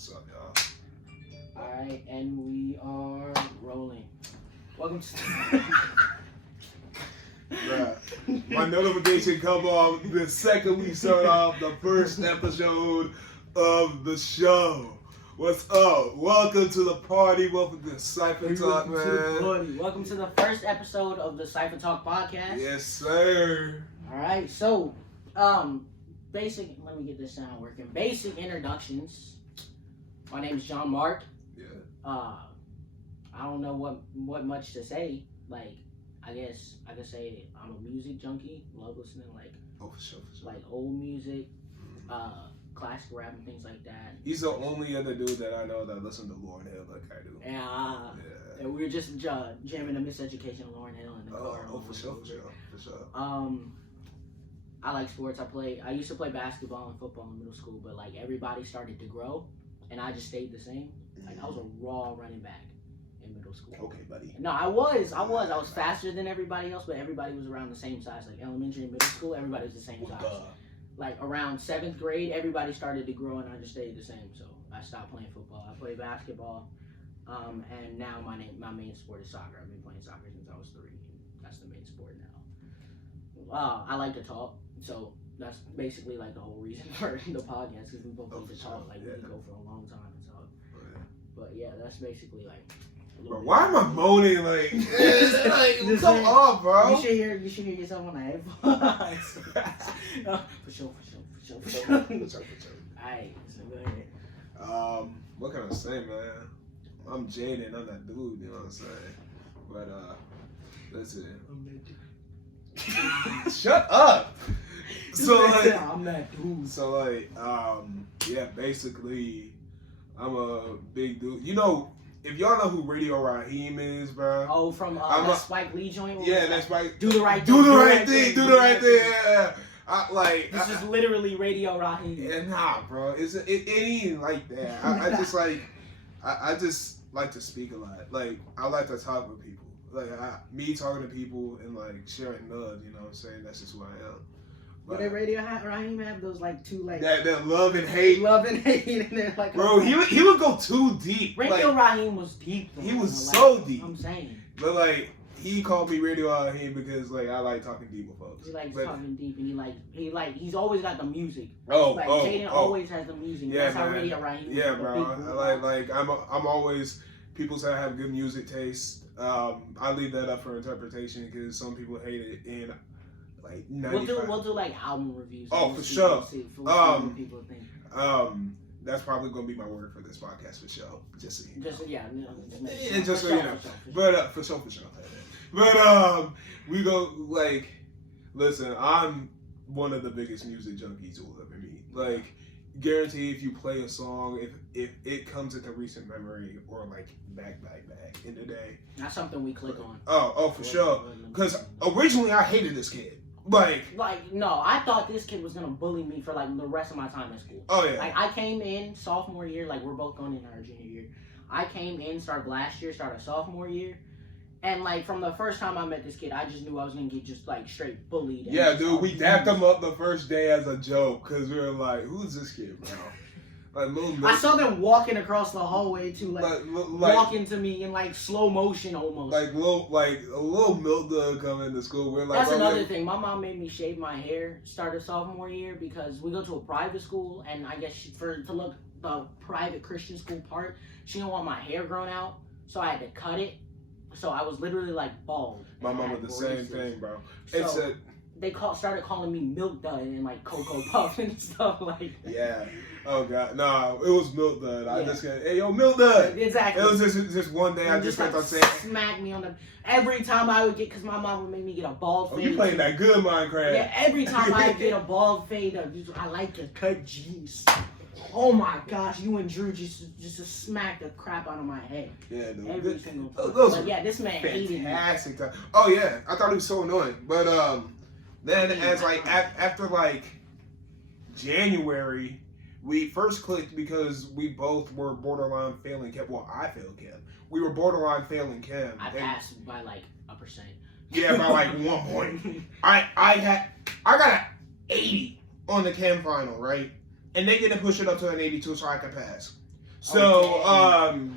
What's up, y'all? Alright, and we are rolling. Welcome to... Bruh, my notification come off the second we start off the first episode of the show. What's up? Welcome to the party. Welcome to Cypha Talk, man. Welcome to the first episode of the Cypha Talk podcast. Yes, sir. Alright, so, basic, let me get this sound working. Basic introductions. My name is Jon-Marc. Yeah. I don't know what much to say. Like, I guess I could say I'm a music junkie. Love listening For sure. like old music, classical rap and things like that. He's the only other dude that I know that listens to Lauryn Hill like I do. Yeah. And we were just jamming a Miseducation of Lauryn Hill in the car. For sure. I like sports. I used to play basketball and football in middle school, but like everybody started to grow, and I just stayed the same. Like I was a raw running back in middle school. Okay, buddy. No, I was faster than everybody else, but everybody was around the same size. Like elementary and middle school, everybody was the same size. Like around 7th grade, everybody started to grow, and I just stayed the same. So I stopped playing football. I played basketball, and now my main sport is soccer. I've been playing soccer since I was 3. That's the main sport now. I like to talk, so that's basically like the whole reason for the podcast, because we both like to talk. Like we can go for a long time and talk. But yeah, that's basically like. Bro, why am I moaning like? Come on, bro. You should hear yourself on the headphones. For sure. Alright, so go ahead. What can I say, man? I'm Jaydin. I'm that dude. You know what I'm saying? But listen. Shut up. So like, I'm that dude. So like, yeah, basically, I'm a big dude. You know. If y'all know who Radio Raheem is, bro. Oh, from that Spike Lee joint? Yeah, that's Spike. Do the right thing. Do the right thing. Yeah. This is literally Radio Raheem. Yeah, nah, bro. It ain't like that. I just like to speak a lot. Like, I like to talk with people. Like, me talking to people and, like, sharing love, you know what I'm saying? That's just who I am. But did Radio Raheem have those like two like that love and hate, and they're like, bro, he would go too deep. Radio Raheem was deep though. He was so deep. I'm saying. But like he called me Radio Raheem because like I like talking deep with folks. He likes talking deep, and he's always got the music. Oh, like Jaydin always has the music. Yeah, that's man. how Radio Raheem. Yeah, bro. I'm always people say I have good music taste. I leave that up for interpretation because some people hate it and. Like we'll do like album reviews. Oh, for sure. What people think. That's probably gonna be my word for this podcast for sure. Just so you know. Just so you know. But for sure. But we go like, listen. I'm one of the biggest music junkies you'll ever meet. Like, guarantee if you play a song, if it comes into recent memory or like back in the day. That's something we click on. Oh, for sure. Because originally I hated this kid. Like no, I thought this kid was gonna bully me for like the rest of my time at school. Oh yeah. Like I came in sophomore year, like we're both going in our junior year. I came in, started last year, started sophomore year, and like from the first time I met this kid, I just knew I was gonna get just like straight bullied. Yeah, dude, we dapped him up the first day as a joke because we were like, "Who's this kid, bro?" Like I saw them walking across the hallway too, like walking to me in like slow motion almost. Like a little milk dud coming to school. We're like, that's another thing. My mom made me shave my hair started sophomore year because we go to a private school, and I guess to look the private Christian school part, she didn't want my hair grown out, so I had to cut it. So I was literally like bald. My mom did the same thing, bro. So they started calling me Milk Dud and like Cocoa Puff and stuff like that. Yeah. Oh god, no, it was Milk Dud. I just got, hey yo, Milk Dud. Exactly. It was just one day I just kept on saying. Smack me on the. Every time I would get, because my mom would make me get a bald fade. You playing that good Minecraft? Yeah. Every time I get a bald fade, I like to cut jeans. Oh my gosh, you and Druw just smacked the crap out of my head. Yeah, dude. Every single time. Those yeah, this man hated me. Fantastic time. Oh yeah, I thought he was so annoying. But then as like after like January, we first clicked because we both were borderline failing chem. Well, I failed chem. We were borderline failing chem. I passed by like 1%. Yeah, by like 1 point. I got an 80 on the chem final, right? And they didn't push it up to an 82 so I could pass. So, Okay.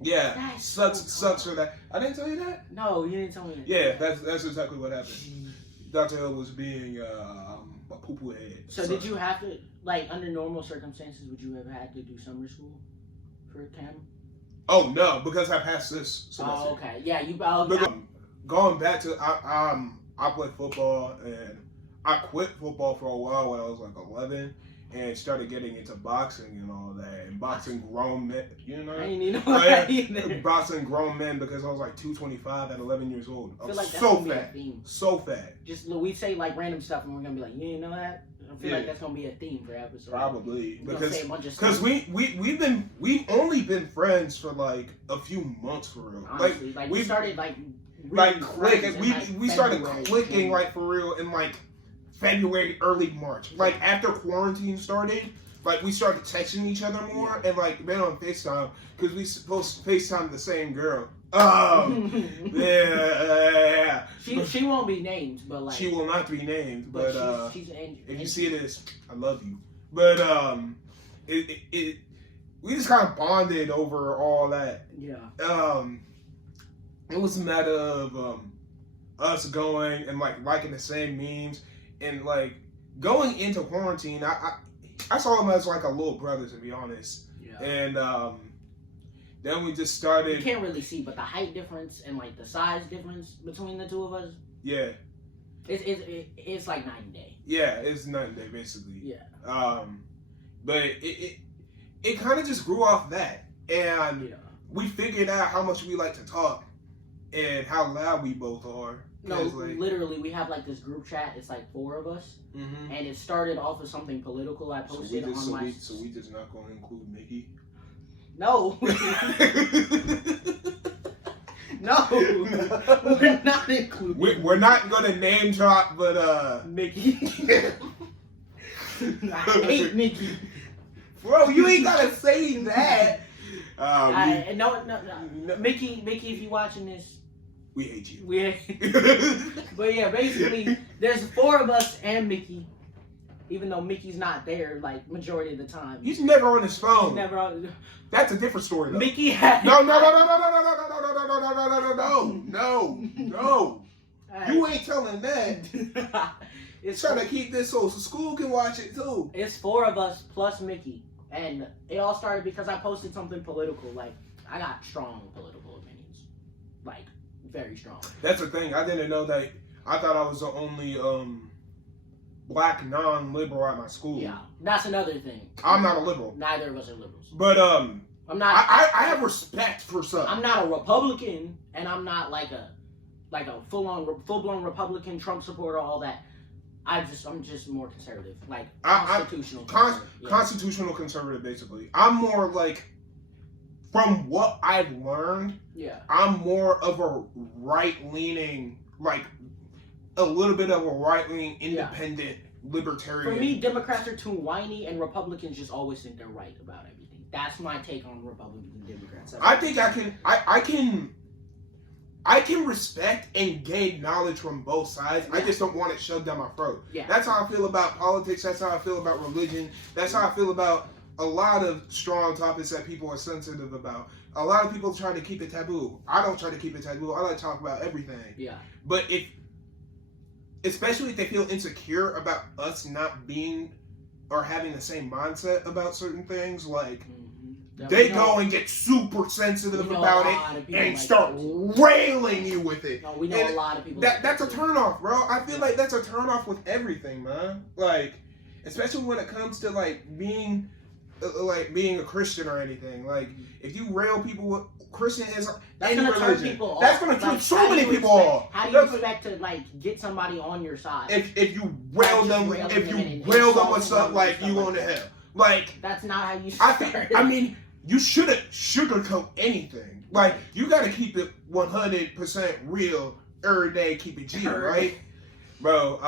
yeah, That's sucks for that. I didn't tell you that? No, you didn't tell me that. Yeah, that's exactly what happened. Dr. Hill was being a poo-poo head. So did you have to, like, under normal circumstances, would you have had to do summer school for chem? Oh, no, because I passed this semester. Oh, okay. Yeah, you... Going back to, I played football, and I quit football for a while when I was like 11, and started getting into boxing and all that, and boxing grown men, you know? I didn't even know that either. Boxing grown men because I was like 225 at 11 years old. I I feel was like that's so gonna fat. be a theme. So fat. Just, we say, like, random stuff, and we're gonna be like, you didn't know that? I feel like that's gonna be a theme for episode. Probably. We're gonna say a bunch of Because stuff. we've only been friends for like a few months for real. Honestly, like we started like like really clicking. friends in, We started February, clicking like for real in like February, early March. Like after quarantine started, like we started texting each other more and like been on FaceTime because we supposed to FaceTime the same girl. Yeah. She won't be named, but like she will not be named. But she's if you see this, I love you. But we just kind of bonded over all that. Yeah. It was a matter of us going and like liking the same memes and like going into quarantine. I saw him as like a little brother, to be honest. Yeah. And then we just started. You can't really see, but the height difference and like the size difference between the two of us. Yeah. It's like night and day. Yeah, it's night and day basically. Yeah. But it kind of just grew off that, and we figured out how much we like to talk and how loud we both are. No, like, literally, we have like this group chat. It's like 4 of us, and it started off with something political. I posted on my. So we just not going to include Mickey. No. No, we're not including. We're not gonna name drop, but Mickey. I hate Mickey. Bro, you ain't gotta say that. No. Mickey, if you watching this, we hate you. But yeah, basically, there's 4 of us and Mickey. Even though Mickey's not there, like majority of the time. He's never on his phone. He's never on. That's a different story, though. Mickey had. No. You ain't telling that. It's trying to keep this so school can watch it too. It's 4 of us plus Mickey, and it all started because I posted something political. Like I got strong political opinions, like very strong. That's the thing. I didn't know that. I thought I was the only black non-liberal at my school. Yeah, that's another thing. I'm not a liberal. Neither of us are liberals. But I'm not. I have respect for some. I'm not a Republican, and I'm not like a full-blown Republican, Trump supporter, all that. I'm just more conservative, like constitutional. Constitutional conservative, basically. I'm more like, from what I've learned. Yeah. I'm more of a right-leaning, like a little bit of a right-leaning, independent, libertarian. For me, Democrats are too whiny, and Republicans just always think they're right about everything. That's my take on Republicans and Democrats. I think I can respect and gain knowledge from both sides. Yeah. I just don't want it shoved down my throat. Yeah. That's how I feel about politics. That's how I feel about religion. That's how I feel about a lot of strong topics that people are sensitive about. A lot of people try to keep it taboo. I don't try to keep it taboo. I like to talk about everything. Yeah. But especially if they feel insecure about us not being or having the same mindset about certain things, like they go and get super sensitive about it and start railing you with it. No, we know a lot of people. That's a turnoff, bro. I feel like that's a turnoff with everything, man. Like, especially when it comes to like being a Christian or anything. Like, if you rail people with Christian is any religion, that's gonna turn so many people off. How do you expect to like get somebody on your side? If you rail them, with something like you going to hell, like that's not how you start. I mean, you shouldn't sugarcoat anything. Like, you gotta keep it 100% real every day. Keep it G, right, bro?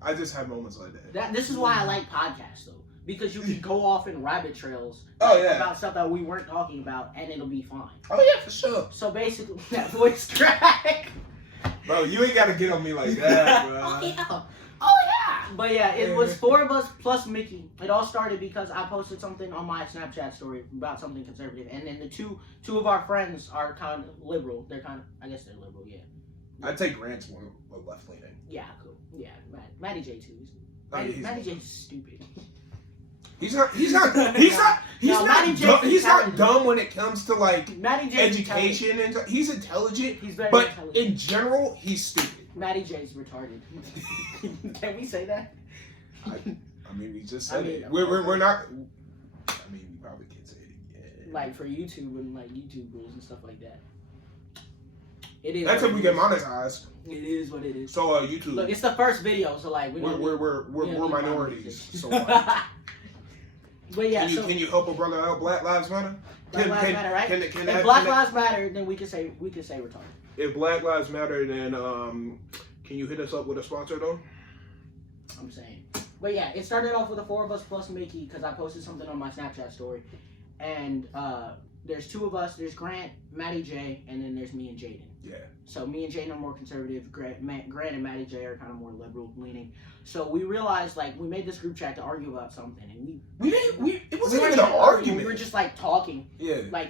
I just have moments like that. This is why I like podcasts, though. Because you can go off in rabbit trails about stuff that we weren't talking about, and it'll be fine. Oh, yeah, for sure. So basically, that voice crack. Bro, you ain't got to get on me like that, bro. Oh, yeah. But yeah, it was 4 of us plus Mickey. It all started because I posted something on my Snapchat story about something conservative, and then the two of our friends are kind of liberal. They're kind of, I guess they're liberal, yeah. I'd say Grant's more left leaning. Yeah, cool. Yeah, Matty J too. Matty J's stupid. He's not dumb when it comes to like education and he's intelligent. He's very but intelligent. In general, he's stupid. Matty J's retarded. Can we say that? I mean, we just said it. We're not. I mean, we probably can't say it again. Like for YouTube and like YouTube rules and stuff like that. It is. That's if we get monetized. It is what it is. So YouTube. Look, it's the first video, so like we're minorities. So. But yeah, can you help a brother out? Black Lives Matter. Black Lives Matter, right? If Black Lives Matter, then we can say retarded. If Black Lives Matter, then can you hit us up with a sponsor though? I'm saying. But yeah, it started off with the 4 of us plus Mickey because I posted something on my Snapchat story, and there's 2 of us. There's Grant, Matty J, and then there's me and Jaydin. Yeah. So me and Jaydin are more conservative. Grant and Matty J are kind of more liberal leaning. So we realized, like, we made this group chat to argue about something, and it wasn't even an argument. We were just like talking,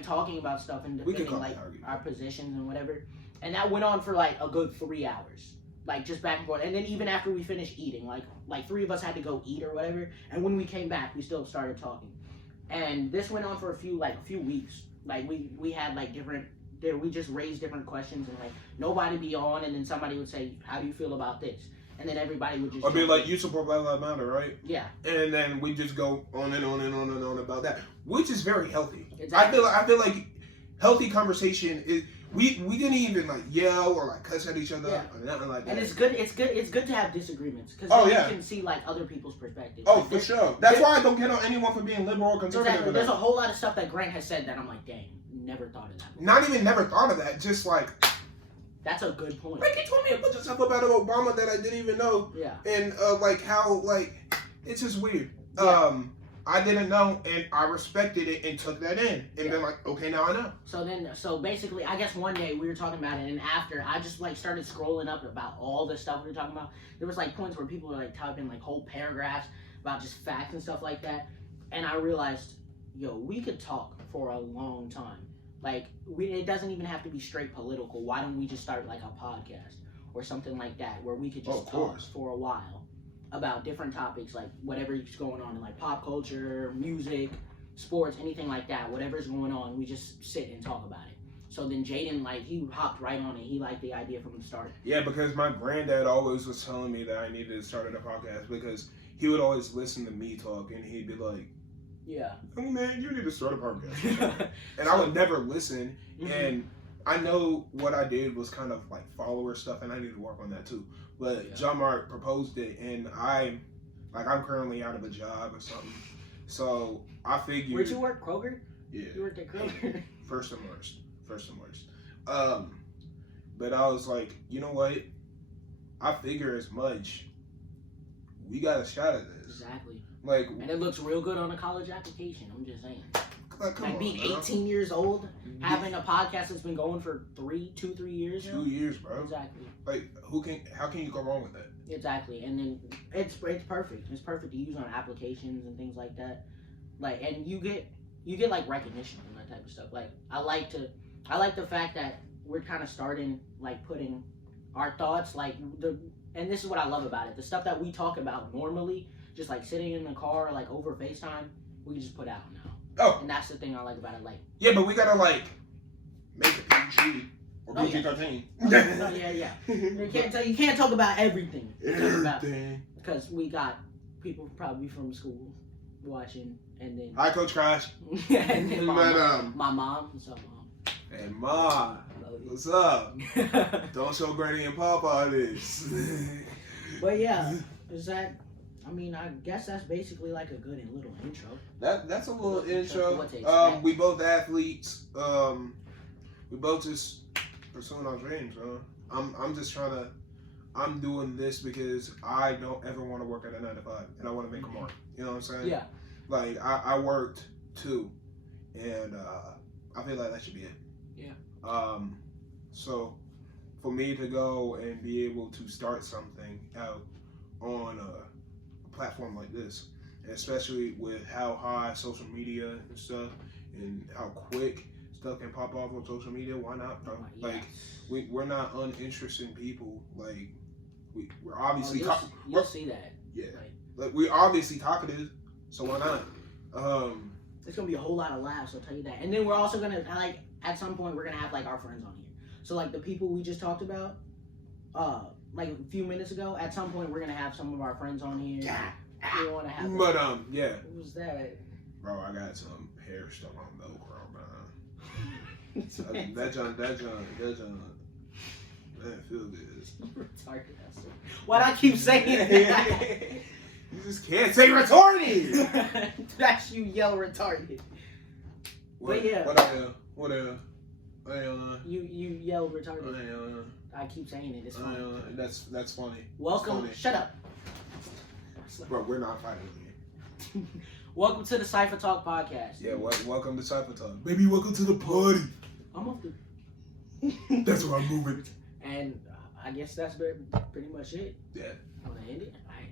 talking about stuff and defending like our positions and whatever. And that went on for like a good 3 hours, like just back and forth. And then even after we finished eating, like 3 of us had to go eat or whatever. And when we came back, we still started talking. And this went on for a few weeks. Like we had like different. We just raised different questions and like nobody be on, and then somebody would say, "How do you feel about this?" And then everybody would just. Or be like, "You support Black Lives Matter, right?" Yeah. And then we just go on and on and on and on about that, which is very healthy. Exactly. I feel like healthy conversation is. We didn't even like yell or like cuss at each other or nothing like that. And it's good to have disagreements because you can see like other people's perspectives. Oh, like, for sure. That's why I don't get on anyone for being liberal or conservative. Exactly. There's a whole lot of stuff that Grant has said that I'm like, dang, never thought of that before. Not even never thought of that. Just like. That's a good point. Like he told me a bunch of stuff about Obama that I didn't even know. Yeah. And like how like it's just weird. Yeah. I didn't know, and I respected it and took that in, and been like, okay, now I know. So basically, I guess one day we were talking about it, and after I just like started scrolling up about all the stuff we were talking about. There was like points where people were like typing like whole paragraphs about just facts and stuff like that, and I realized, yo, we could talk for a long time. Like it doesn't even have to be straight political. Why don't we just start like a podcast or something like that where we could just talk for a while about different topics, like whatever's going on in like pop culture, music, sports, anything like that. Whatever's going on, we just sit and talk about it. So then Jaydin, like, he hopped right on it. He liked the idea from the start. Yeah, because my granddad always was telling me that I needed to start a podcast because he would always listen to me talk and he'd be like, yeah, oh man, you need to start a podcast. And I would never listen. And I know what I did was kind of like follower stuff, and I need to work on that too. But Jon-Marc proposed it, and I'm currently out of a job or something. So I figured. Where'd you work, Kroger? Yeah. You worked at Kroger. First and worst. But I was like, you know what? I figure as much. We got a shot at this. Exactly. Like, and it looks real good on a college application. I'm just saying. Like being 18 years old, having a podcast that's been going for 3 years. 2 years, bro. Exactly. Like, how can you go wrong with that? Exactly, and then it's perfect. It's perfect to use on applications and things like that. Like, and you get like recognition and that type of stuff. Like, I like the fact that we're kind of starting like putting our thoughts and this is what I love about it. The stuff that we talk about normally, just like sitting in the car, like over FaceTime, we can just put out now. Oh. And that's the thing I like about it. Like, yeah, but we gotta like make it PG or PG-13. Yeah. You can't talk about everything. Everything. Because we got people probably from school watching, and then. Hi, Coach Crash. And then my mom. What's up, Mom? Hey, Ma. What's up? Don't show Granny and Papa this. But yeah, is that? I mean, I guess that's basically like a good and little intro. That's a little intro. We both athletes. We both just pursuing our dreams. I'm just trying to. I'm doing this because I don't ever want to work at a 9 to 5, and I want to make more. You know what I'm saying? Yeah. Like I worked too, and I feel like that should be it. Yeah. So for me to go and be able to start something out on platform like this, and especially with how high social media and stuff, and how quick stuff can pop off on social media. Why not, bro? Like we're not uninteresting people. Like we're obviously you'll see that. Yeah, like we're obviously talkative, so why not? It's gonna be a whole lot of laughs, I'll tell you that. And then we're also gonna like at some point we're gonna have like our friends on here. So like the people we just talked about, like a few minutes ago, at some point we're gonna have some of our friends on here. We wanna have. But yeah. What was that? Bro, I got some hair stuck on Velcro, man. that John, man, feel good. Retarded. Why'd I keep saying that? You just can't say retarded. That's you yell retarded. But yeah. What You yell retarded. I keep saying it. It's funny. That's funny. Welcome. Funny. Shut up. Bro, we're not fighting here. Welcome to the Cypha Talk podcast. Yeah, welcome to Cypha Talk. Baby, welcome to the party. I'm off the... That's where I'm moving. And I guess that's pretty much it. Yeah. I'm gonna end it. All right.